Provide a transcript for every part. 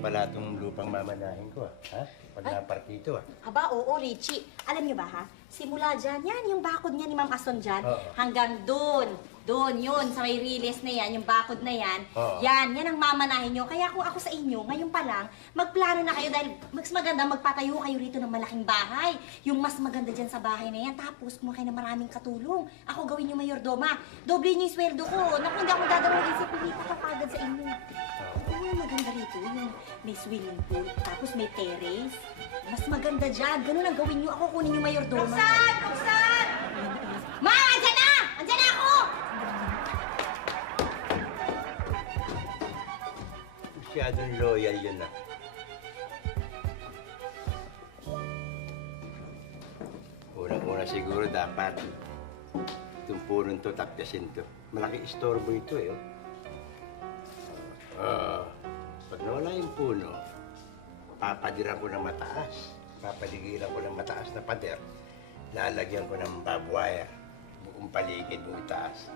pala itong lupang mamanahin ko, ha? Pag napartito, ha? Aba, oo, Richie. Alam niyo ba, ha? Simula dyan, yan, yung bakod niya ni Ma'am Ason dyan, hanggang doon. Doon, yun, sa may riles na yan, yung bakod na yan. Yan ang mamanahin nyo. Kaya kung ako sa inyo, ngayon pa lang, magplano na kayo dahil mas maganda magpatayo kayo rito ng malaking bahay. Yung mas maganda dyan sa bahay na yan. Tapos, kumuha kayo ng maraming katulong. Ako gawin yung mayordoma. Doble niyo yung sweldo ko. Naku, hindi ako dadalawin sa pilita ko kagad sa inyo. Ano yung maganda rito? Yung may swimming pool, tapos may terrace. Mas maganda dyan. Ganun ang gawin nyo. Ako kunin yung mayordoma. Roxanne! Roxanne! Ma! Andyan na! Andyan na ako! Masyadong loyal yun, ha? Unang-una siguro dapat itong punong to, tapyasin to. Malaki istorbo ito, eh, oh. Pag nawala yung puno, papadiran ko ng mataas. Papaligiran ko ng mataas na pader. Lalagyan ko ng barbed wire. Buong paligid, buong taas.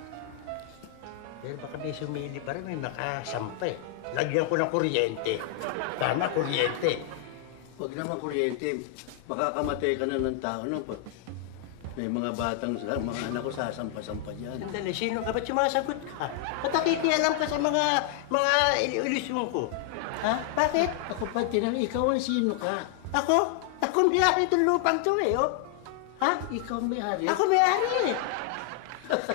Pero baka may sumili pa rin, may makasampa eh. Lagyan ko ng kuryente. Tama, kuryente. Huwag naman kuryente. Makakamatay ka na ng tao no? Pag may mga batang, mga anak ko sasampa-sampa dyan. Sandali, sino ka? Ba't sumasagot ka? Ba't nakikialam ka sa mga ilusyon ko? Ha? Bakit? Ako pa, ikaw ang sino ka? Ako? Ako may-ari itong lupang to eh, oh. Ha? Ikaw ang may-ari? Ako may-ari eh.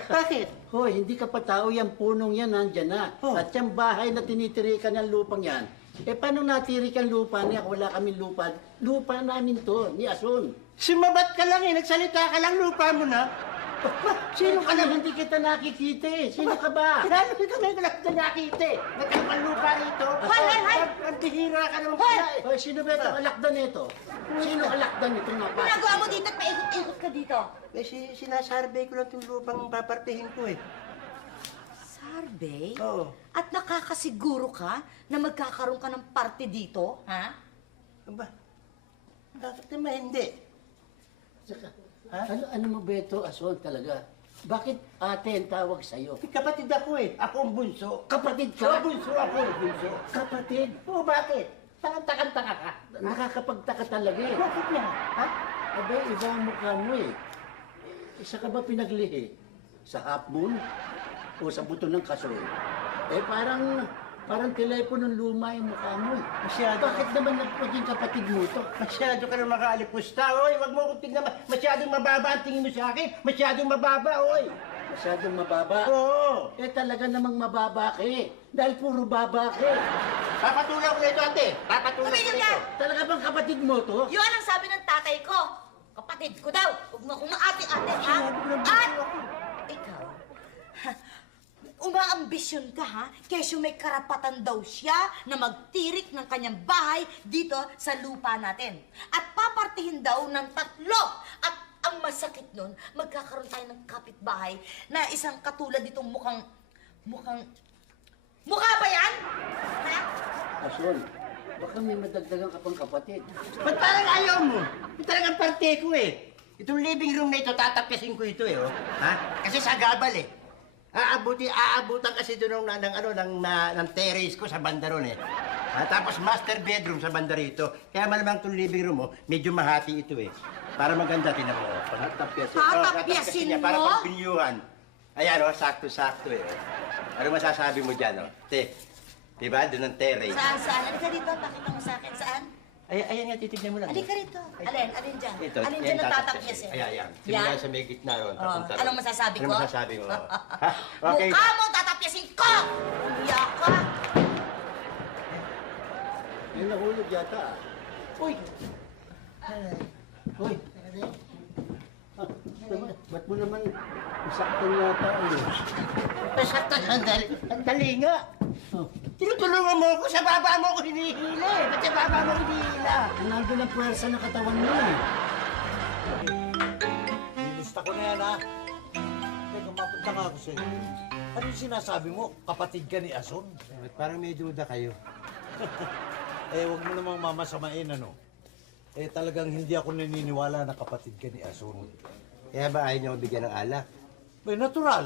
Bakit? Hoy, hindi ka pa tao, yung punong yan nandyan na. At yung bahay na tinitirikan ng lupang yan, paano natirikan lupa niya? Wala kaming lupa. Lupa namin to, ni Ason. Sumabat ka lang eh, nagsalita ka lang, lupa mo na. Sino ka na? Hindi kita nakikita eh. Sino ka ba? Lalo ka ngayon ka lang ito nakita eh. Nagkakang lupa rito. Hay! Ang tihira ka naman pala eh. Hoy, sino ba itong alakdan nito? Sino alakdan nito nga pa? Ginagawa mo dito at paikot-ikot ka dito. Eh, sinasarbay ko lang itong lupang papartihin ko eh. Survey? Oo. At nakakasiguro ka na magkakaroon ka ng parte dito, ha? Aba, bakit naman hindi? Saka, Ha? ano mo ba ito, Ason, talaga? Bakit ate ang tawag sa'yo? Kapatid ako eh. Ako ang bunso. Kapatid Oo, ka? bunso ako eh, bunso. Kapatid? Oo, bakit? Takang-taka ka. Nakakapagtaka talaga eh. Bakit nga? Ha? Aba, iba ang mukha mo eh. Isa ka ba pinaglihi? Sa half moon? O sa buto ng kasoy? Parang teleponong luma yung mukha mo eh. Masyado. Bakit naman nagpaging kapatid mo to? Masyado ka na makaalipusta, oy. Wag mo akong tignan. Masyadong mababa ang tingin mo sa akin. Masyadong mababa, oy. Masyadong mababa. Oo. Talaga namang mababa ka eh. Dahil puro baba ka eh. Papatulang ko na ito, ate. Papatulang ko Tumigil na ka! ito. Talaga bang kapatid mo to? Yun ang sabi ng tatay ko. Kapatid ko daw. Huwag mo akong maate-ate, ha? At ikaw, umaambisyon ka, ha? Kesyo may karapatan daw siya na magtirik ng kanyang bahay dito sa lupa natin. At papartihin daw ng 3. At ang masakit nun, magkakaroon tayo ng kapitbahay na isang katulad ditong mukhang... Mukha ba yan? Ha? Ason, baka may madagdagan ka pang kapatid. Ba't parang ayaw mo? Ito talagang parte ko eh. Itong living room na ito, tatapyasin ko ito eh, oh. Ha? Kasi sa gabal eh. Aabutan kasi doon ng terrace ko sa banda ron eh. Tapos master bedroom sa banda rito. Kaya malamang itong living room mo, medyo mahati ito eh. Para maganda, tinan mo. Tatapyasin. Tatapyasin niya, mo? para pagpinyuhan. Ayan oh, sakto-sakto eh. Ano masasabi mo dyan, oh? Te, diba? Doon ang terrace. Saan? Halika dito, pakita mo sa akin. Saan? Ayan nga, titignan mo lang. Halika rito. Alin dyan? Ito, Alin dyan ang tatapyasin? Ayan. Simula sa may gitna ron. papunta ron. Anong masasabi ko? Ano masasabi mo? Ha? Okay. Mukha mo tatapyasin ko! Iyak ka! May nahulog yata ah. Uy! Hoy! Ba't mo naman isaktan yata eh? Pasaktan, sandali nga. Oh. Tinutulungan mo ako, sa baba mo ako hinihila eh. Ba't sa baba mo ako hinihila? Nandun ang puwersa ng katawan mo eh. Nilista ko na yan, ha? Teka, mapunta nga ako sa'yo. Ano yung sinasabi mo? Kapatid ka ni Ason? Parang may duda kayo. Huwag mo namang mamasamain, ano? Talagang hindi ako naniniwala na kapatid ka ni Ason. Kaya ba ayaw niyo ako bigyan ng alak? Natural.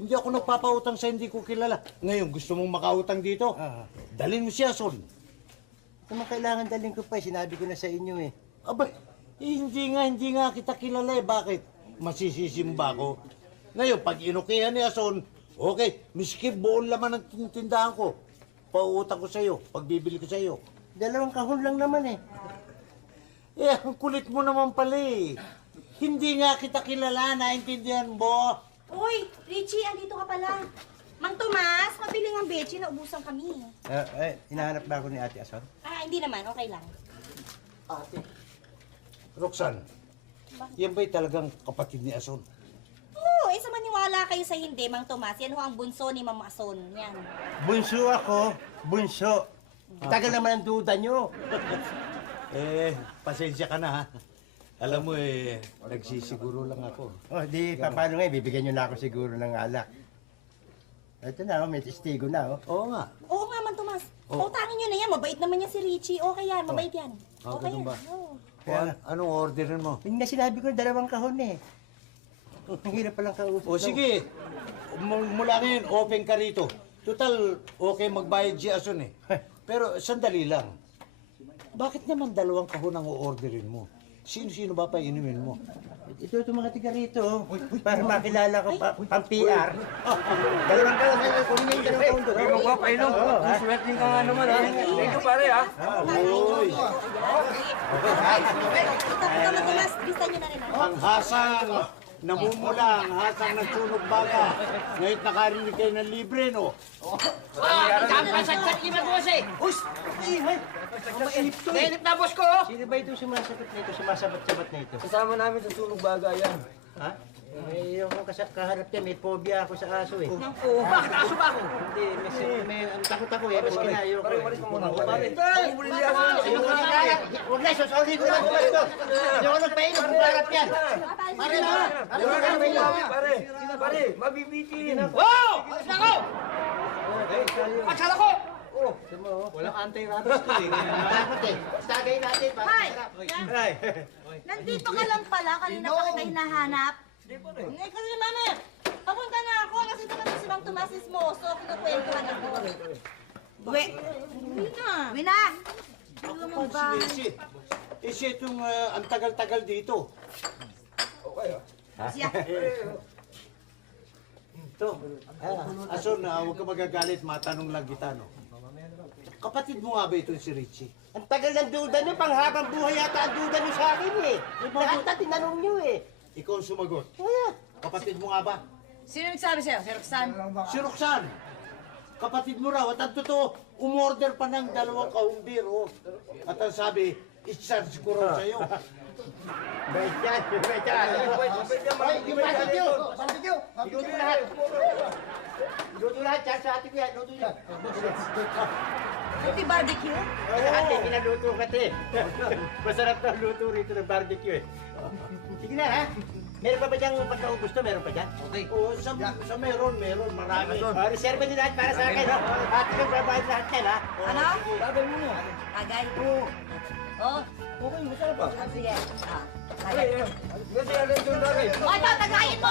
Hindi ako nagpapautang sa hindi ko kilala. Ngayon, gusto mong makautang dito? Dalhin mo si Ason. Naman kailangan dalhin ko pa, sinabi ko na sa inyo eh. Aba, hindi nga kita kilala eh. Bakit? Masisisimba ko. Ngayon, pag inukihan ni Ason, okay, miski buong laman ng tindahan ko, pauutang ko sa'yo, pagbibili ko sa'yo. 2 kahon lang naman eh. Eh, ang kulit mo naman pala eh. Hindi nga kita kilala, naintindihan mo. Uy, Richie, andito ka pala. Mang Tomas, mabili ng bechi, naubusan kami. Hinahanap ba ako ni Ate Ason? Ah, hindi naman, okay lang. Roxanne, yan ba'y talagang kapatid ni Ason? Oo, sa maniwala kayo sa hindi, Mang Tomas. Yan ho ang bunso ni Ma'am Ason. Yan. Bunso ako, bunso. Tagal naman ang duda nyo. Eh, pasensya ka na ha. Alam mo eh, nagsisiguro lang ako. Oh, di paano nga, bibigyan nyo na ako siguro ng alak. Ito na, may testigo na, oh. Oo nga. Oo nga, Mang Tomas. Oh. Pautangin nyo na yan. Mabait naman yan si Richie. Okay yan, mabait yan. Ah, Okay ganun yan. ba? Oo. Kaya, Anong orderin mo? yun nga sinabi ko, 2 kahon eh. Ang hirap palang kausap. O sige, mula ngayon, open ka rito. Total, okay magbayad si Ason eh. Pero sandali lang. Bakit naman 2 kahon ang o-orderin mo? Sino-sino ba pa inumin mo? Ito mga tiga rito, para makilala ko pang PR. 2 kahon, kunin mo yung 2 kahon doon. Hindi mo ba painom? Swerte ka nga naman, ha? Thank you, pare, ha? Uy, Ito, Mang Tomas, bisa nyo na rin. ang hasang namumula, ang hasang nagsunog baga. Ngayon nakarinig kayo ng libre, no? Kapasagsak ni boss, eh! Us! Ingay! Nainip na, boss ko, oh! Sino ba ito sumasagot na ito, sumasabat-sabat na ito? Kasama namin sa sunog baga yan. Ha? May yung kaharap niya, may phobia ako sa aso eh. Oo, bakit aso ba ako? Hindi, may ang takot ako eh, mas kinayo ko. Paris ka muna. Pare, huli niya ako. Ayoko na kaya. Huwag na, susuli ko lang gumasto. Ayoko nang painom, bumarap yan. Pare na! Pare, mabibitin. Wow! Alas na ako! Pagsala ko! Walang anti-rabies to eh. Takot eh. Tagay natin. Hi! Nandito ka lang pala, kanina pa kita hinahanap. Hindi, kasi mami, papunta na ako kasi ito naman si Mang Tomas Ismoso, kinukwentuhan ako. Uwi na. Uwi na! Uwi mo ba? Isi itong ang tagal-tagal dito. Siya. Ito, Ason, huwag ka magagalit, matanong lang kita, no? Kapatid mo nga ba ito si Richie? Ang tagal ng duda niyo, panghabang buhay yata ang duda niyo sa akin eh. Lahat na tinanong niyo eh. Ikaw ang sumagot. Kaya, Kapatid mo nga ba? Sino nagsabi sa'yo? Si Roxanne? Si Roxanne. Kapatid mo raw. At ang totoo, umorder pa ng 2 kahong beer, oh. At ang sabi, i-charge ko raw sa'yo. bait yan, bait yan. Hoy, yung barbecue! Barbecue! Luto lahat. Luto lahat, yan sa atin yan. Luto yan. Buti barbecue? Ate, pinaluto ka te. Masarap na luto rito ng barbecue eh. Sige na ha. Meron pa ba diyang pagkaubos to? Meron pa dyan? Okay. Oo, sa meron, marami. Reserve din lahat para sa akin. At yung babayad lahat yan ha. Ano? Bagay mo na. Tagay. Oo. Oh, Okay, masarap ba? sige. Ah, Ay, tagay. kasi alay doon bagay. O, ito, tagayin mo!